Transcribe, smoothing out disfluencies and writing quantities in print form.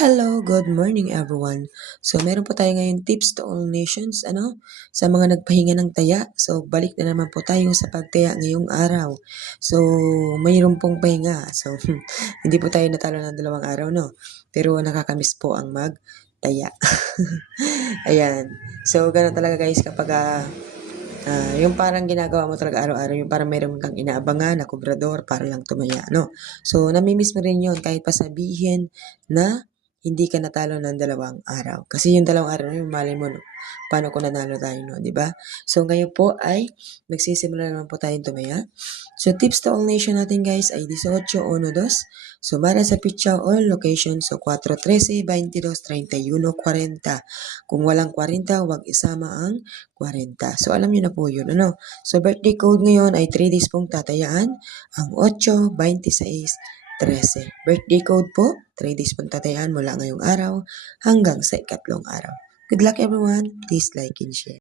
Hello, good morning everyone. So, meron po tayo ngayon tips to all nations, sa mga nagpahinga ng taya. So, balik na naman po tayo sa pagtaya ngayong araw. So, mayroon pong pahinga. So, hindi po tayo natalo ng 2 araw, no? Pero nakakamiss po ang magtaya. Ayan. So, ganun talaga guys kapag yung parang ginagawa mo talaga araw-araw, yung parang meron kang inaabangan na kubrador para lang tumaya, no? So, namimiss mo rin yun kahit pa sabihin na hindi ka natalo ng 2 araw. Kasi yung 2 araw na yun, malay mo, no? Paano kung nanalo tayo, no? Di ba? So, ngayon po ay magsisimula naman po tayong tumaya. So, tips to all nation natin guys ay 18-1-2. Sumara sa picture all location. So, 4, 13, 22, 31, 40. Kung walang 40, wag isama ang 40. So, alam niyo na po yun, ano? So, birthday code ngayon ay 3 days pong tatayaan. Ang 8, 26, 13. Birthday code po, 3 days pong tatayaan mula ngayong araw hanggang sa ikatlong araw. Good luck everyone. Please like and share.